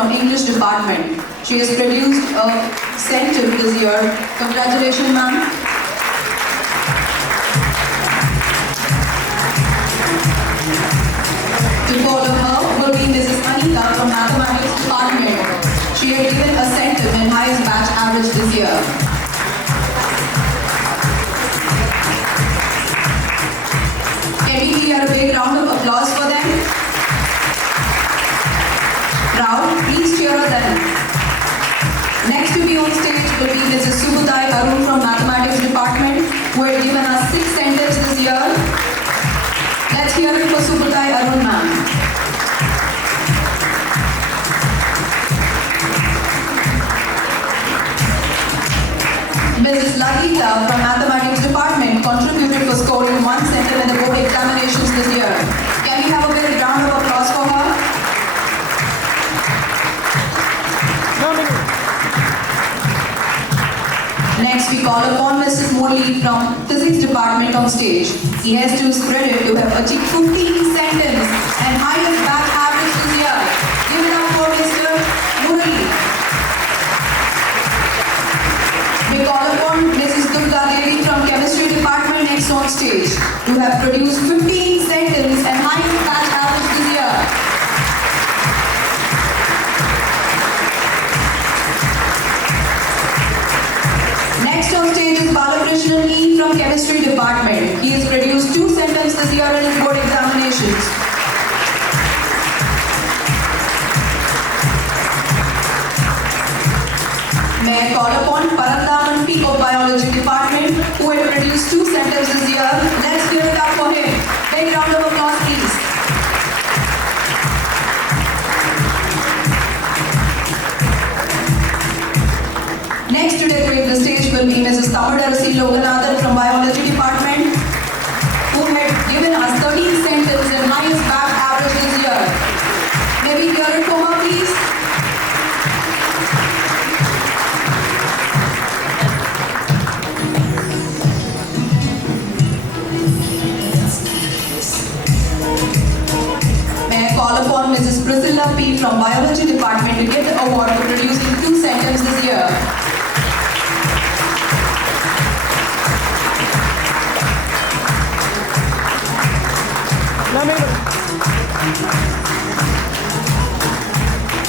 from English department. She has produced a centum this year. Congratulations, ma'am. To follow her will be Mrs. Anita from Mathematics department. She has given a centum and highest batch average this year. Can we hear a big round of applause for them? Proud, please cheer them. Next to be on stage will be Mrs. Subudai Arun from Mathematics department, who had given us 6 centums this year. Let's hear it for Subudai Arun, ma'am. Mrs. Lakita from Mathematics department contributed for scoring 1 centum in the board examinations this year. Can we have a big round of applause for her? Next, we call upon Mrs. Morley from Physics department on stage. He has to his credit to have achieved 15 centums and highest batch average this year. Give it up for Mr. Morley. We call upon Mrs. Durga Devi from Chemistry department next on stage to have produced 15 centums and highest batch average this year. Next on stage is Balakrishnan E from Chemistry department. He has produced 2 centums this year in his board examinations. May I call upon Parandaman P of Biology department, who had produced 2 centums this year. Let's give it up for him. Big round of applause, please. Next to decorate the stage will be Mrs. Tamadarasi Loganathan from Biology department, who had given us 13 centums and highest batch average this year. May we hear it for her, please? May I call upon Mrs. Priscilla P from Biology department to get the award for producing 2 centums this year.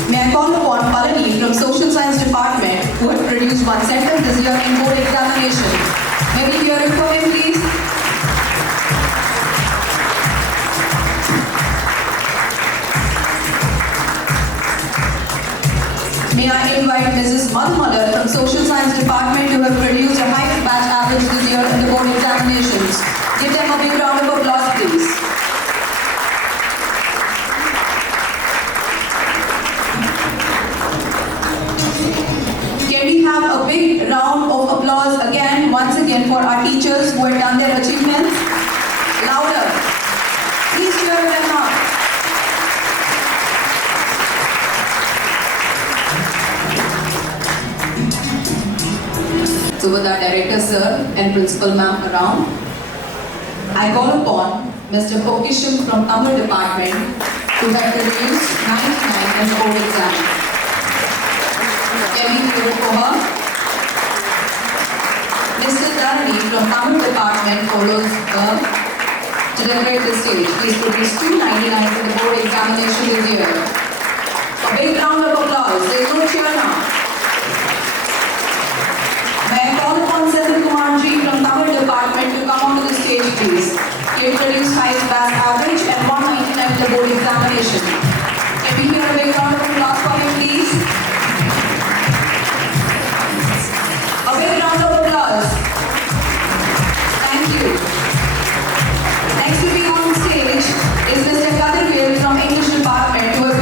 May I call upon Palani from Social Science department, who had produced 1 centum this year in board examination. May we hear it for him, please? May I invite Mrs. Madhumadar from Social Science department to have produced a highest batch average this year in the board examinations. Give them a big round of applause, please. Can we have a big round of applause once again for our teachers who have done their achievements? Louder. Please cheer them up. So with our director sir and principal ma'am around, I call upon Mr. Kokisham from Tamil department to have produced 99 in the board exam. Can we hear it for her? Mr. Dharani from Tamil department follows her to decorate the stage. He's produced 299 in the board examination this year. A big round of applause. There's no cheer now. May I call upon Seven Kumarji from Tamil department to come onto the stage, please. He produced highest batch average and 199 in the board examination. Can we hear a big round of applause for him, please? A big round of applause. Thank you. Next to be on stage is Mr. Kadirvel from English department, who have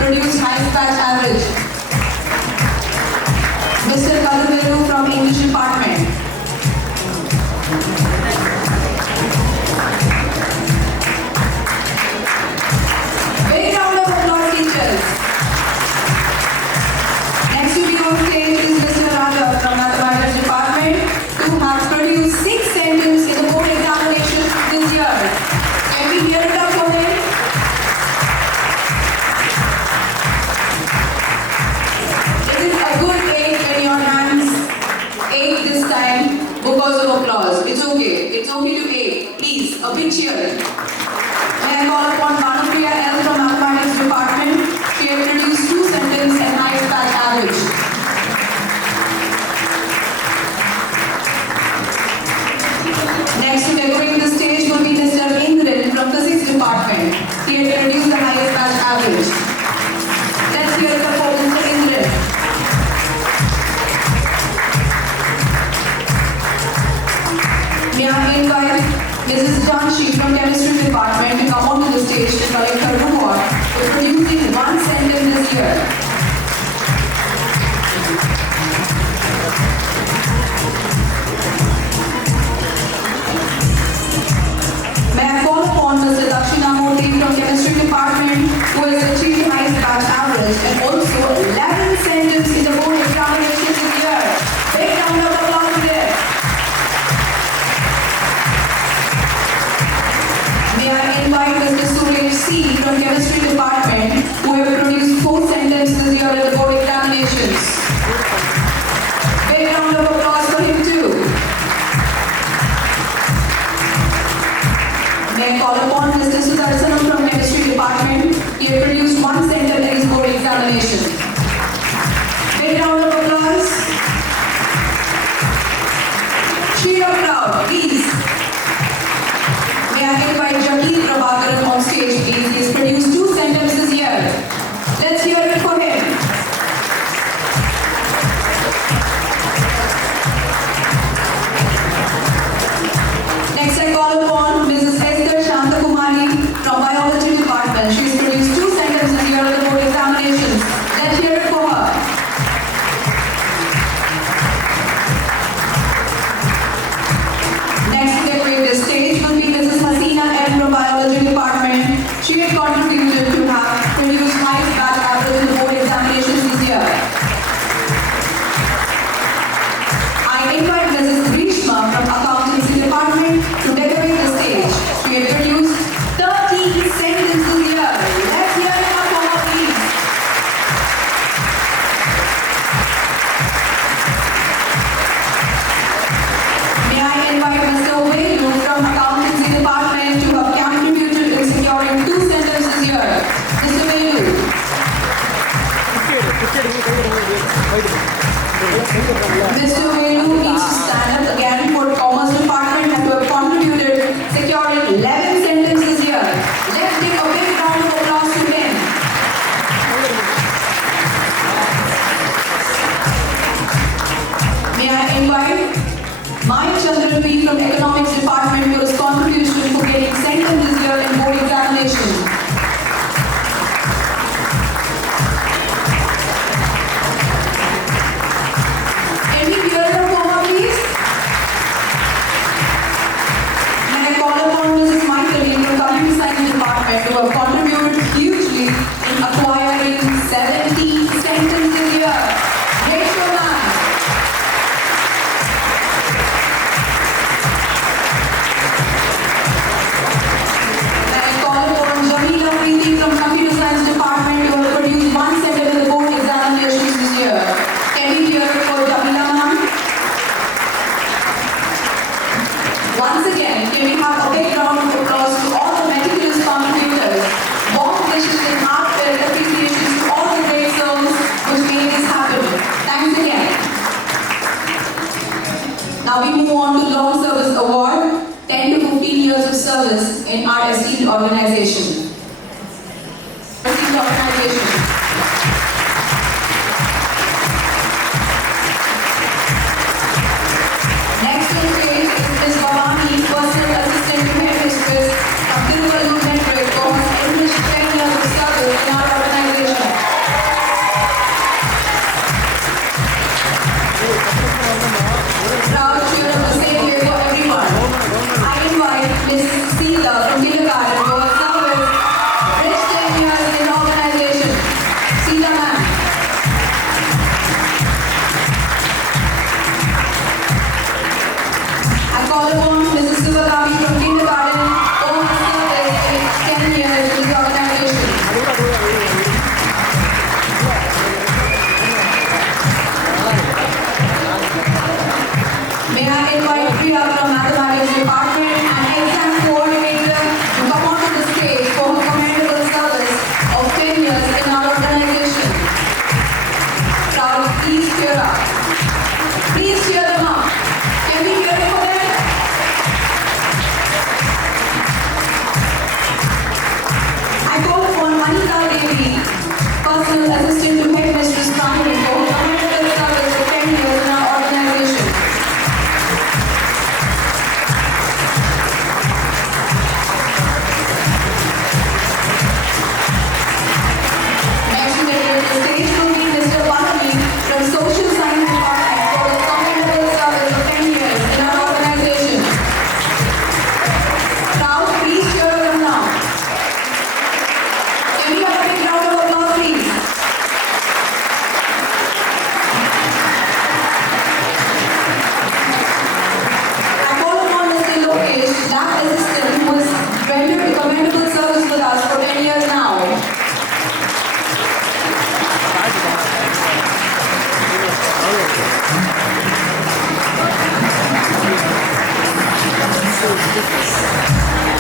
cheer. May I call upon Bhanupriya L from Mathematics Department. She has produced 2 sentences and highest batch average. Next to decorate the stage will be Mr. Indran from Physics Department. He has produced the highest batch average. Let's hear the performance of Indran. May I invite Mrs. Janshi from Chemistry Department to come onto the stage to collect her reward for producing 1 sentence this year. May I call upon Mr. Dakshinamurthy from Chemistry Department, who has achieved the highest batch average and also 11 sentences in the board examinations this year. Big round of applause for this. May I invite Mr. Suresh C from Chemistry Department, who have produced 4 sentences this year in the board examinations. Big round of applause for him too. May I call upon Mr. Sudarsanam from Chemistry Department. He has produced 1 sentence in his board examination. Big round of applause. Cheer up crowd, please. May I invite Jagdeep Prabhakaran on stage, please. He has produced 2 sentences here. Let's hear it for him. Next, I call upon Mrs. Esther Shantakumari from Biology Department. She has produced 2 sentences here in the board examinations. Let's hear it for her. Next to decorate the stage will be Mrs. Hasina M from Biology Department. She had contributed to have produced highest batch average in the board examinations this year. I invite Mrs. Grishma from Accountancy Department to decorate the stage. She had produced 13 sentences this year. Let's hear it up for her, please. May I invite Mr. Velu from Accountancy Department to have contributed in securing 2 sentences here. Mr. Velu. Mr. Velu needs to stand up again for Commerce Department and to have contributed securing 11 sentences here. Let's take a big round of applause to him. May I invite Mike Chandran P from Economics Department for his contribution for getting sentences here in board examination. Can we hear the performer, please? May I call upon Mrs. Michaeline from Computer Science Department who have contributed hugely in acquiring 70 sentences here. Great show, ma'am. May I call upon Jamila Preeti from Computer Science Department who have produced 1 sentence in the board examinations this year. Can we hear it for Jamila, ma'am? Once again, can we have a big round of applause to all the meticulous contributors. Warm wishes and heartfelt appreciations to all the great souls which made this happen. Thanks again. Now we move on to Long Service Award, 10 to 15 years of service in our esteemed organization. Esteemed organization. Next on stage is Ms. Bhavani, personal assistant to head mistress of Tiruvallur Network, for her enriched 10 years of service in our organization. Proud cheer of the same way for everyone. I invite Ms. Seela from kindergarten for her personal assistant to headmistress primary for commendable service for 10 years in our organization. Next to the stage will be Mr. Banani from Social Science Department for the commendable service for 10 years in our organization. Now, please cheer them now. Can we have a big round of applause, please? I call upon Mr. Lokesh, lab assistant, who has rendered a commendable service with us for 10 years now.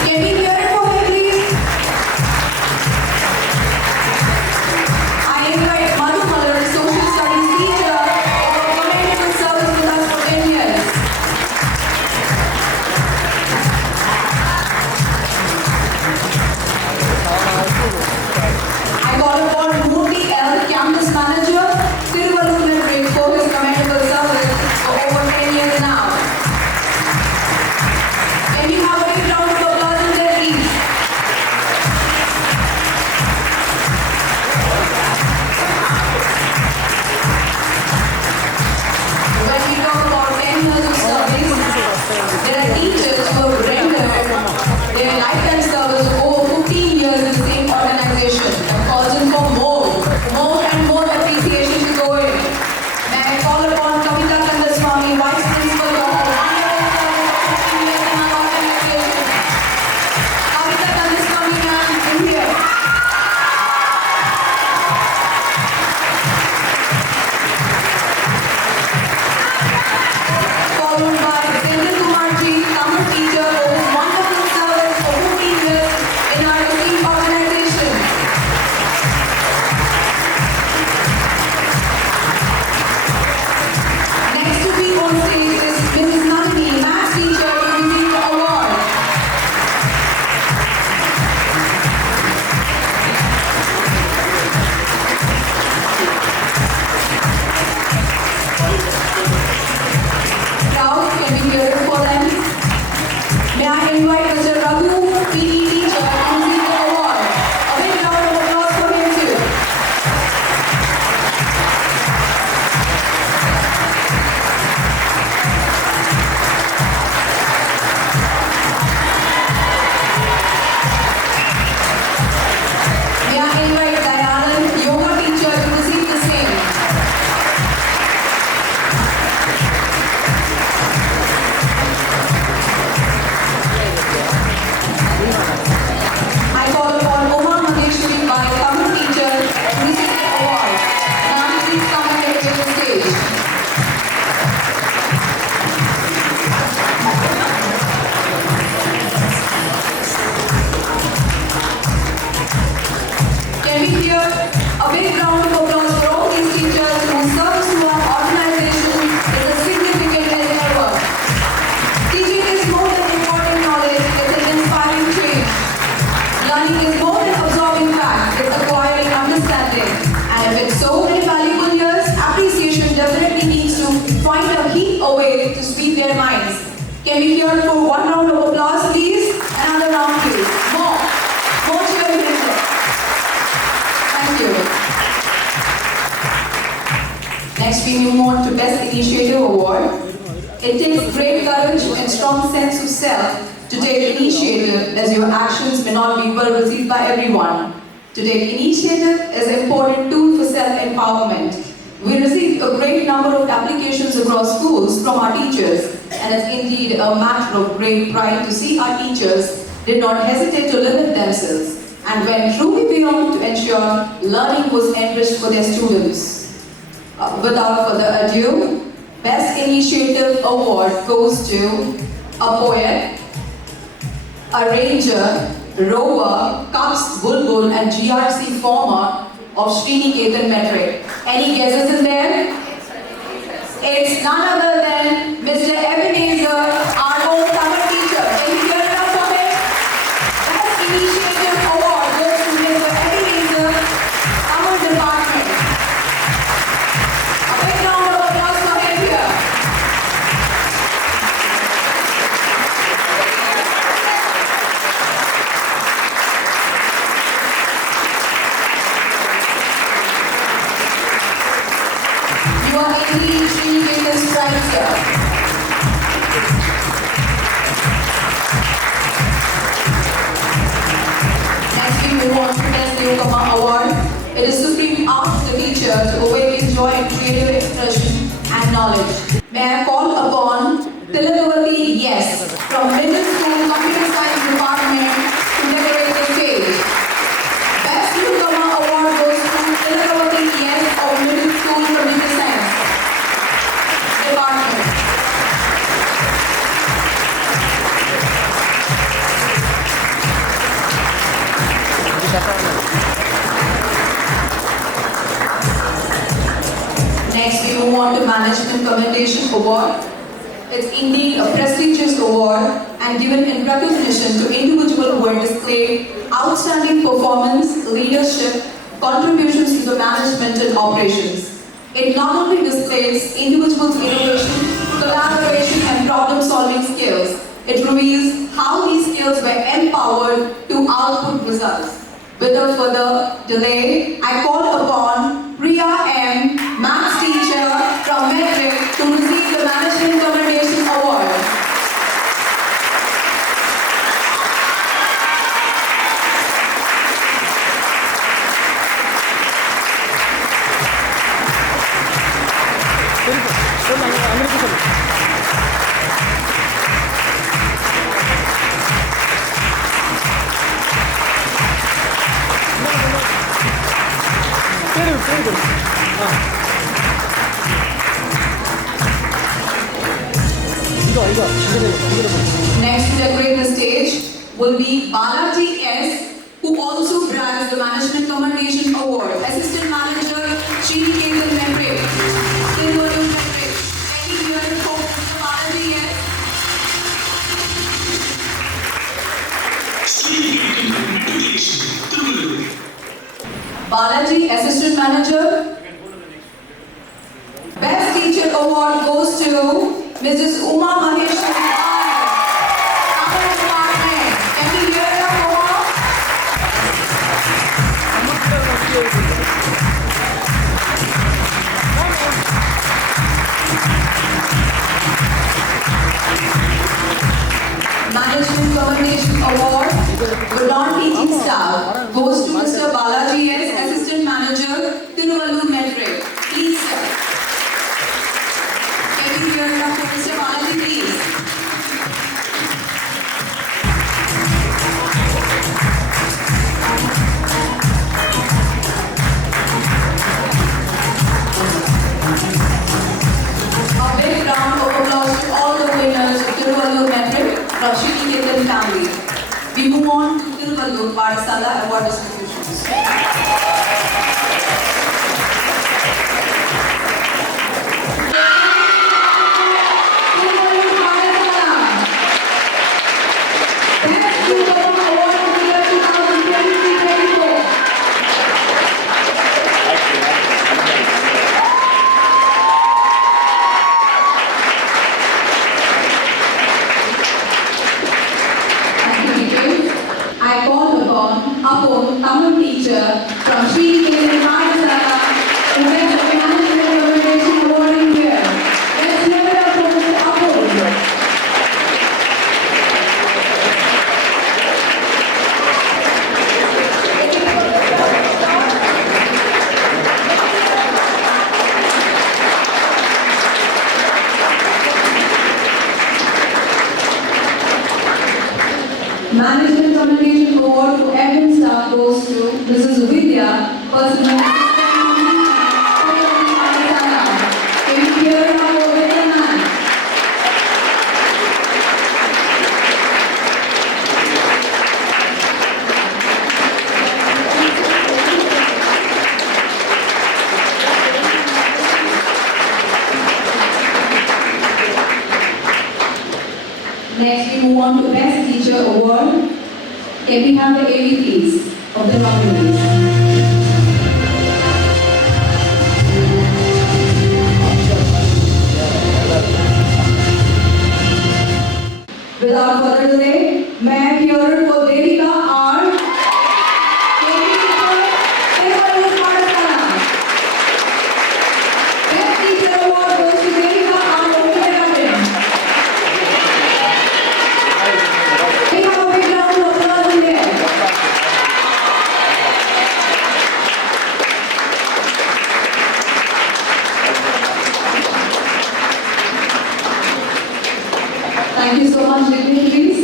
Can we hear it for him, please? I invite Madhu Malar, social studies teacher, for commendable service with us for 10 years. I call upon Murthy L, campus manager, Tiruvallur, for his commendable service for over 10 years now. Can you have a big round of applause in there, please? When we talk about 10 years of service, there are teachers who have rendered their lifetime service of over 15 years in the same organization and calls in for more and more appreciation to go in. May I call upon Kavita Kandaswamy, Vice Principal of the wonderful service of 15 years in our organization. Kavita Kandaswamy, ma'am, in here. Followed by Sendil Kumar ji, Tamil teacher, for his wonderful service for 15 years in our esteemed organization. Next to be on stage is Mrs. Nandini, maths teacher, to receive the award. Now, can we hear it for them? May I invite Mr. Raghu, PE teacher, to receive the award. A big round of applause for him too. May I invite Dayalan, yoga teacher, to receive the same. I call upon Uma Madheshwari, my Tamil teacher, to receive the award. Ma'am, please come and get to the stage. Can we hear a big round of applause for all these teachers whose service to our organization is as significant as ever. Teaching is more than imparting knowledge, it's an inspiring change. Learning is more than absorbing facts, it's acquiring understanding. And if it's so many valuable years, appreciation definitely needs to find a heat away to sweep their minds. Can we hear for one round of applause, please? Another round, please. More cheering in there. Thank you. Next, we move on to Best Initiative Award. It takes great courage and strong sense of self to take initiative, as your actions may not be well received by everyone. To take initiative is an important tool for self-empowerment. We received a great number of applications across schools from our teachers, and it's indeed a matter of great pride to see our teachers did not hesitate to limit themselves and went truly beyond to ensure learning was enriched for their students. Without further ado, Best Initiative Award goes to a poet, a ranger, rower, Cubs, Bulbul and GRC former of Shree Niketan Metric. Any guesses in there? It's none other than Mr. Ebenezer, our own Tamil teacher. Can you hear it up for him? Best Initiative Award goes to Mr. Ebenezer, Tamil Department. Kindly Shree Niketan's prize here. Next we move on to the Newcomer Award. It is supreme art of the teacher to awaken joy in creative expression and knowledge. May I call upon Tilakavati Yes from Middle School Computer Science Department to decorate the stage. Best Newcomer Award goes to Tilakavati Yes of Middle School Computer Science Department. Next, we move on to Management Commendation Award. It's indeed a prestigious award and given in recognition to individuals who have displayed outstanding performance, leadership, contributions to the management and operations. It not only displays individuals' innovation, collaboration, and problem-solving skills, it reveals how these skills were empowered to output results. Without further delay, I call upon Priya M, Maths teacher from Metric, to receive the Management Commendation Award. Next to decorate the stage will be Balaji S, who also grants the Management Commendation Award. Assistant Manager, Shree Niketan Metric. Any year for Mr. Balaji S. Balaji, Assistant Manager. Best Teacher Award goes to Mrs. Uma Maheshwari, our department. Can we hear her Uma? Management Commendation Award for non-teaching staff goes to Mr. Balaji S, Assistant Manager, Tiruvallur Metric. Please, sir. Can you hear from Mr. Balaji, please? A big round of applause to all the winners of Tiruvallur Metric from Shree Niketan family. We move on to Tiruvallur Pathshala Award distributions. I call upon Apon, Tamil teacher from Shree Niketan Pathshala to get the Management Commendation Award in here. Let's hear it up for Mr. Apon. Management Commendation Award to admin staff goes to Mrs. Vidya, personal assistant. Can you hear her Vidya ma'am? Next we move on to Best Teacher Award. Can we have the AV please of the nominees? Without further delay, may I hear for Devika R. Best Teacher Award on degree, please.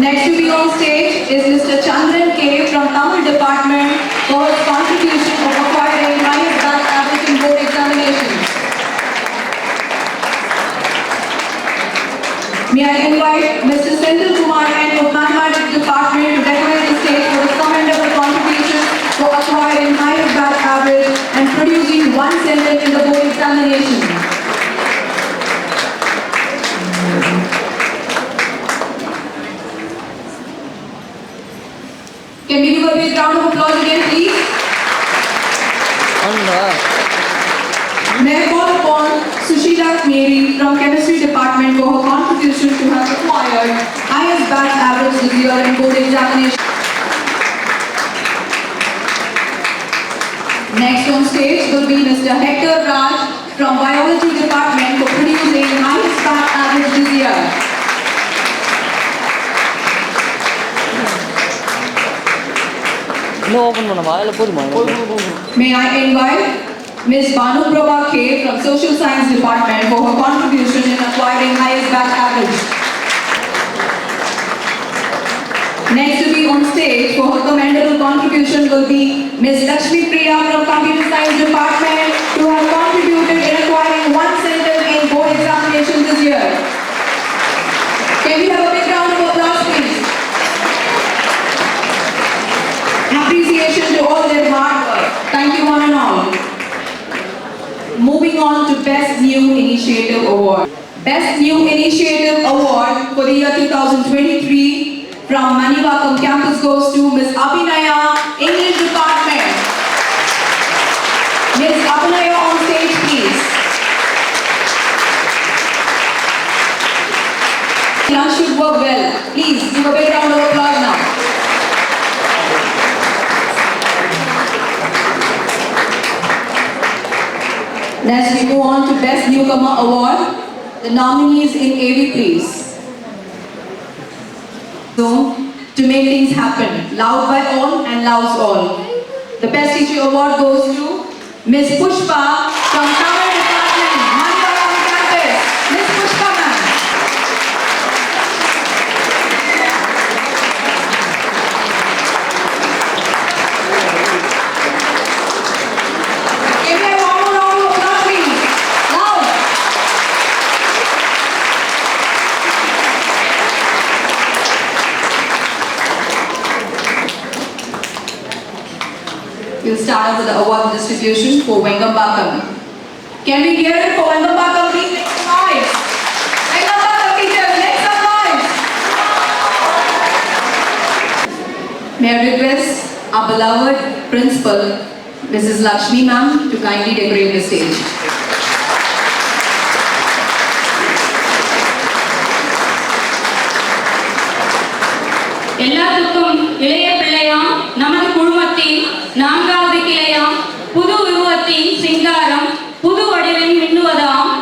Next to be on stage is Mr. Chandran K from Tamil Department for his contribution of acquiring highest batch average in board examinations. May I invite Mr. Senthil Kumar and of Mathematics Department to decorate the stage for his commendable contribution for acquiring highest batch average and producing one sentence in the board examination. Can we give a big round of applause again, please? May I call upon Sushila Mary from Chemistry Department for her contribution to have acquired highest batch average this year in board examination. Next on stage will be Mr. Hector Raj from Biology Department for producing highest batch average this year. May I invite Ms. Banu Prabha K from Social Science Department for her contribution in acquiring highest batch average. Next to be on stage for her commendable contribution will be Ms. Lakshmi Priya from Computer Science Department who have contributed in acquiring one sentence in board examination this year. Can we have a big round of applause, please? Appreciation to all their hard work. Thank you one and all. Moving on to Best New Initiative Award. Best New Initiative Award for the year 2023 from Manivakkam campus goes to Ms. Abhinaya, English Department. Ms. Abhinaya on stage, please. Lunch should work well. Please give a big round of applause now. Next we move on to Best Newcomer Award. The nominees in AV, please. So, to make things happen, loved by all and loves all. The Best Teacher Award goes to Ms. Pushpa from Tamil Department, Manivakkam campus. Ms. Pushpa, ma'am. Give me a warm round of applause, please. Loud. We'll start with the award distribution for Vengambakkam. Can we hear it for Vengambakkam? Please make some noise. Vengambakkam teachers, make some noise. May I request our beloved principal, Mrs. Lakshmi ma'am, to kindly decorate the stage. எல்லாத்துக்கும் இளைய பிள்ளையாம் நமது குழுமத்தின் நான்காவது கிளையாம் புது உருவத்தின் சிங்காரம் புது வடிவில் மின்னுவதாம்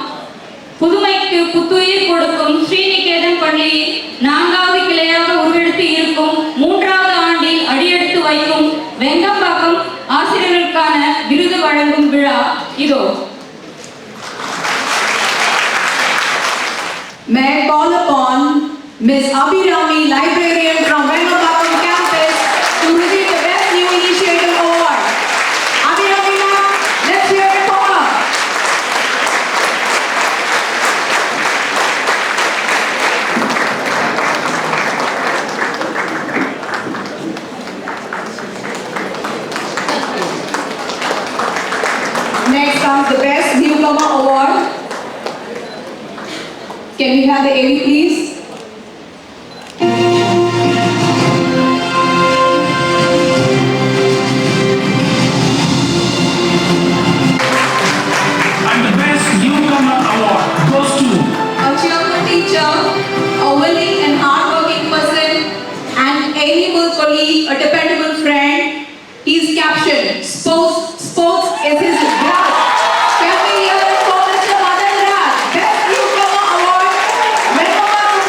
புதுமைக்கு புத்துயிர் கொடுக்கும் ஸ்ரீ நிகேதன் பள்ளியில் நான்காவது கிளையாக உருவெடுத்து இருக்கும் மூன்றாவது ஆண்டில் அடியெடுத்து வைக்கும் வெங்கம்பாக்கம் ஆசிரியர்களுக்கான விருது வழங்கும் விழா இதோ. May I call upon Ms. Abhirami, Librarian from Vengambakkam campus, to receive the Best New Initiative Award. Abhirami ma'am, let's hear it for her. Next comes the Best Newcomer Award. Can we have the AV, please? And the Best Newcomer Award goes to A cheerful teacher, a willing and hardworking person, and amiable colleague, a dependable friend. He's captioned, sports is his blood. Can we hear it for Mr. Madan Raj? Best Newcomer Award, Vengambakkam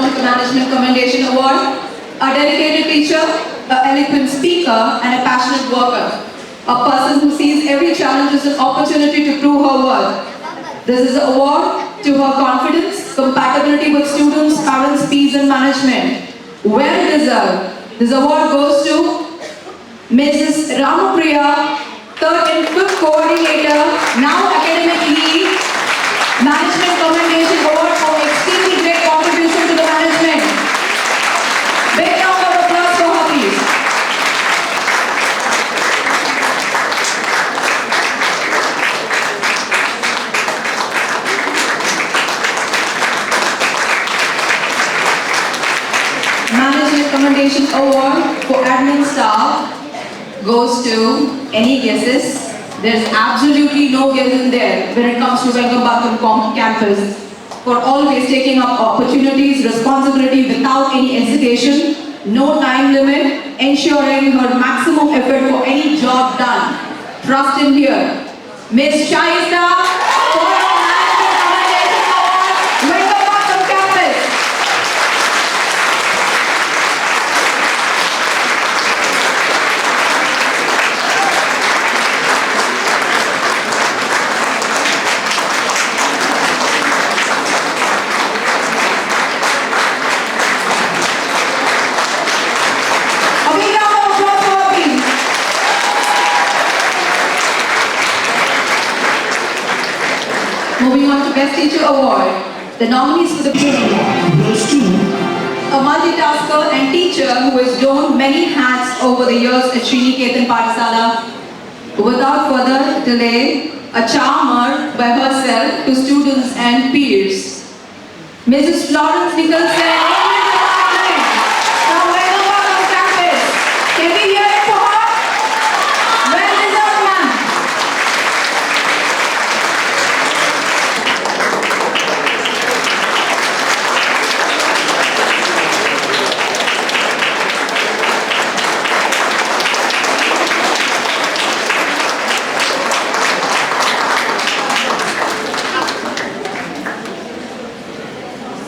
on to the Management Commendation Award. A dedicated teacher, an eloquent speaker, and a passionate worker. A person who sees every challenge as an opportunity to prove her worth. This is an award to her confidence, compatibility with students, parents, peers, and management. Well deserved. This award goes to Mrs. Ramapriya, 3rd and 5th Coordinator, now Academic Lead, Management Commendation Award for extremely great contribution to the management. Big round of applause for her, please. Management Commendation Award for admin staff goes to, any guesses? There's absolutely no guess in there when it comes to Vengambakkam campus for always taking up opportunities, responsibility without any hesitation, no time limit, ensuring her maximum effort for any job done. Trust in here. Miss Shaista for our Management Commendation Award, Vengambakkam campus. A big round of applause for her, please. Moving on to Best Teacher Award. The nominees for the Goes to a multitasker and teacher who has worn many hats over the years at Shree Niketan Pathshala. Without further delay, a charmer by herself to students and peers. Mrs. Florence Nicholson.